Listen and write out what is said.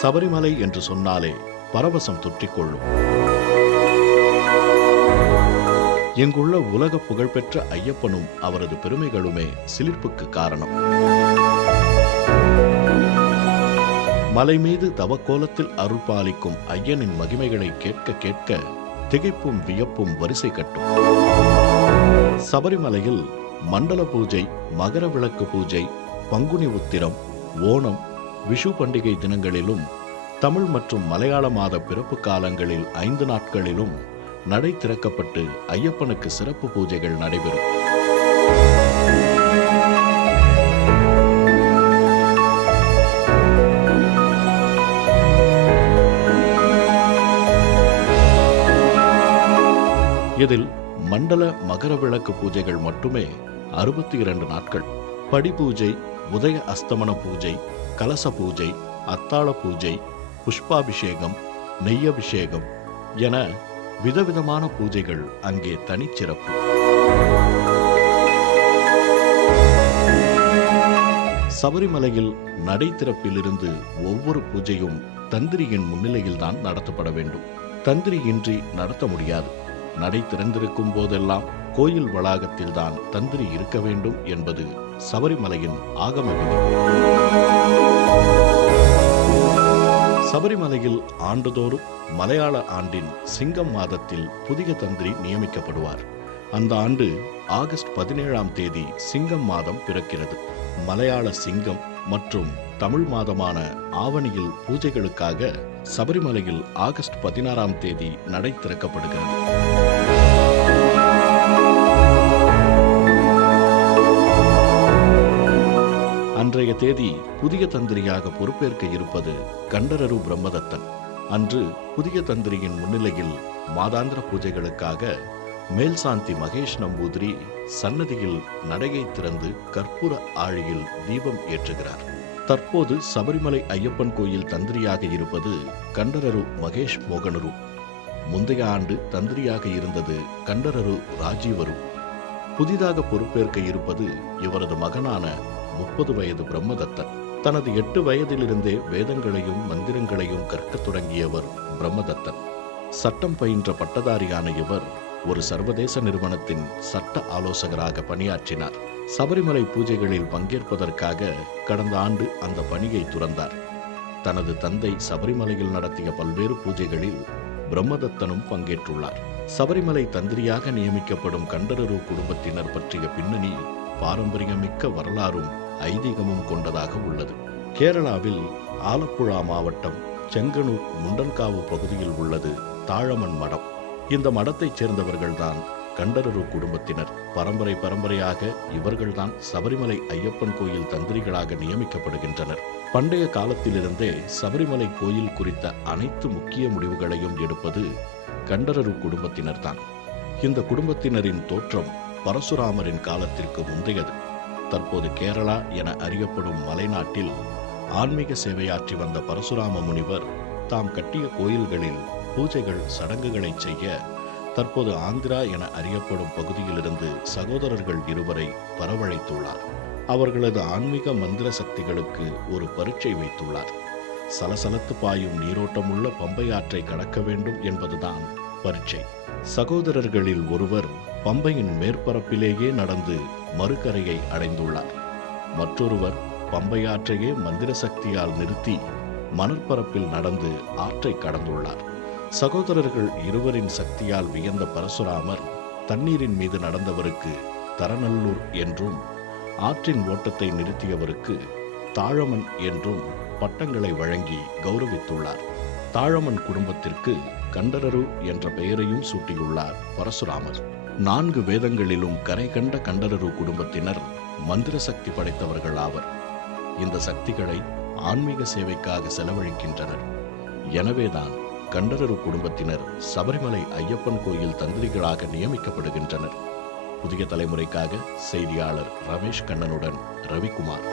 சபரிமலை என்று சொன்னாலே பரவசம் தொற்றிக்கொள்ளும். இங்குள்ள உலக புகழ்பெற்ற ஐயப்பனும் அவரது பெருமைகளுமே சிலிர்ப்புக்கு காரணம். மலை மீது தவக்கோலத்தில் அருள் பாலிக்கும் ஐயனின் மகிமைகளை கேட்க கேட்க திகைப்பும் வியப்பும் வரிசை கட்டும். சபரிமலையில் மண்டல பூஜை, மகர விளக்கு பூஜை, பங்குனி உத்திரம், ஓணம், விஷு பண்டிகை தினங்களிலும் தமிழ் மற்றும் மலையாள மாத பிறப்பு காலங்களில் 5 நாட்களிலும் நடை திறக்கப்பட்டு ஐயப்பனுக்கு சிறப்பு பூஜைகள் நடைபெறும். இதில் மண்டல மகர விளக்கு பூஜைகள் மட்டுமே 62 நாட்கள். படி பூஜை, உதய அஸ்தமன பூஜை, கலச பூஜை, அத்தாள பூஜை, புஷ்பாபிஷேகம், நெய்யபிஷேகம் என விதவிதமான பூஜைகள் அங்கே தனிச்சிறப்பு. சபரிமலையில் நடை திறப்பிலிருந்து ஒவ்வொரு பூஜையும் தந்திரியின் முன்னிலையில்தான் நடத்தப்பட வேண்டும். தந்திரி இன்றி நடத்த முடியாது. நடை திறந்திருக்கும் போதெல்லாம் கோயில் வளாகத்தில்தான் தந்திரி இருக்க வேண்டும் என்பது சபரிமலையின் ஆகம விதி. சபரிமலையில் ஆண்டுதோறும் மலையாள ஆண்டின் சிங்கம் மாதத்தில் புதிய தந்திரி நியமிக்கப்படுவார். அந்த ஆண்டு ஆகஸ்ட் 17ஆம் தேதி சிங்கம் மாதம் பிறக்கிறது. மலையாள சிங்கம் மற்றும் தமிழ் மாதமான ஆவணியில் பூஜைகளுக்காக சபரிமலையில் ஆகஸ்ட் 16ஆம் தேதி நடை திறக்கப்படுகிறது. அன்றைய தேதி புதிய தந்திரியாக பொறுப்பேற்க இருப்பது கண்டரரு பிரம்மதத்தன். அன்று புதிய தந்திரியின் முன்னிலையில் மாதாந்திர பூஜைகளுக்காக மேல்சாந்தி மகேஷ் நம்பூதிரி சன்னதியில் நடையை திறந்து கற்பூர ஆழியில் தீபம் ஏற்றுகிறார். தற்போது சபரிமலை ஐயப்பன் கோயில் தந்திரியாக இருப்பது கண்டரரு மகேஷ் மோகனரு. முந்தைய ஆண்டு தந்திரியாக இருந்தது கண்டரரு ராஜீவரு. புதிதாக பொறுப்பேற்க இருப்பது இவரது மகனான 30 வயது பிரம்மதத்தன். தனது 8 வயதிலிருந்தே வேதங்களையும் மந்திரங்களையும் கற்கத் தொடங்கியவர் பிரம்மதத்தன். சட்டம் பயின்ற பட்டதாரியான இவர் ஒரு சர்வதேச நிறுவனத்தின் சட்ட ஆலோசகராக பணியாற்றினார். சபரிமலை பூஜைகளில் பங்கேற்பதற்காக கடந்த ஆண்டு அந்த பணியை துறந்தார். தனது தந்தை சபரிமலையில் நடத்திய பல்வேறு பூஜைகளில் பிரம்மதத்தனும் பங்கேற்றுள்ளார். சபரிமலை தந்திரியாக நியமிக்கப்படும் கண்டரரு குடும்பத்தினர் பற்றிய பின்னணி பாரம்பரியமிக்க வரலாறும் ஐதீகமும் கொண்டதாக உள்ளது. கேரளாவில் ஆலப்புழா மாவட்டம் செங்கனூர் முண்டன்காவு பகுதியில் உள்ளது தாழமன் மடம். இந்த மடத்தைச் சேர்ந்தவர்கள்தான் கண்டரரு குடும்பத்தினர். பரம்பரையாக இவர்கள்தான் சபரிமலை ஐயப்பன் கோயில் தந்திரிகளாக நியமிக்கப்படுகின்றனர். பண்டைய காலத்திலிருந்தே சபரிமலை கோயில் குறித்த அனைத்து முக்கிய முடிவுகளையும் எடுப்பது கண்டரரு குடும்பத்தினர்தான். இந்த குடும்பத்தினரின் தோற்றம் பரசுராமரின் காலத்திற்கு முந்தையது. தற்போது கேரளா என அறியப்படும் மலைநாட்டில் ஆன்மீக சேவையாற்றி வந்த பரசுராம முனிவர் தாம் கட்டிய கோயில்களில் பூஜைகள் சடங்குகளை செய்ய தற்போது ஆந்திரா என அறியப்படும் பகுதியிலிருந்து சகோதரர்கள் 2 வரவழைத்துள்ளார். அவர்களது ஆன்மீக மந்திர சக்திகளுக்கு ஒரு பரீட்சை வைத்துள்ளார். சலசலத்து பாயும் நீரோட்டமுள்ள பம்பை ஆற்றை கடக்க வேண்டும் என்பதுதான் பரீட்சை. சகோதரர்களில் ஒருவர் பம்பையின் மேற்பரப்பிலேயே நடந்து மறுகரையை அடைந்துள்ளார். மற்றொருவர் பம்பை ஆற்றையே மந்திர சக்தியால் நிறுத்தி மணற்பரப்பில் நடந்து ஆற்றை கடந்துள்ளார். சகோதரர்கள் 2 சக்தியால் வியந்த பரசுராமர் தண்ணீரின் மீது நடந்தவருக்கு தரநல்லூர் என்றும் ஆற்றின் ஓட்டத்தை நிறுத்தியவருக்கு தாழமன் என்றும் பட்டங்களை வழங்கி கௌரவித்துள்ளார். தாழமன் குடும்பத்திற்கு கண்டரரு என்ற பெயரையும் சூட்டியுள்ளார் பரசுராமர். 4 வேதங்களிலும் கரை கண்ட கண்டரரு குடும்பத்தினர் மந்திர சக்தி படைத்தவர்கள் ஆவர். இந்த சக்திகளை ஆன்மீக சேவைக்காக செலவழிக்கின்றனர். எனவேதான் கண்டரரு குடும்பத்தினர் சபரிமலை ஐயப்பன் கோயில் தந்திரிகளாக நியமிக்கப்படுகின்றனர். புதிய தலைமுறைக்காக செய்தியாளர் ரமேஷ் கண்ணனுடன் ரவிக்குமார்.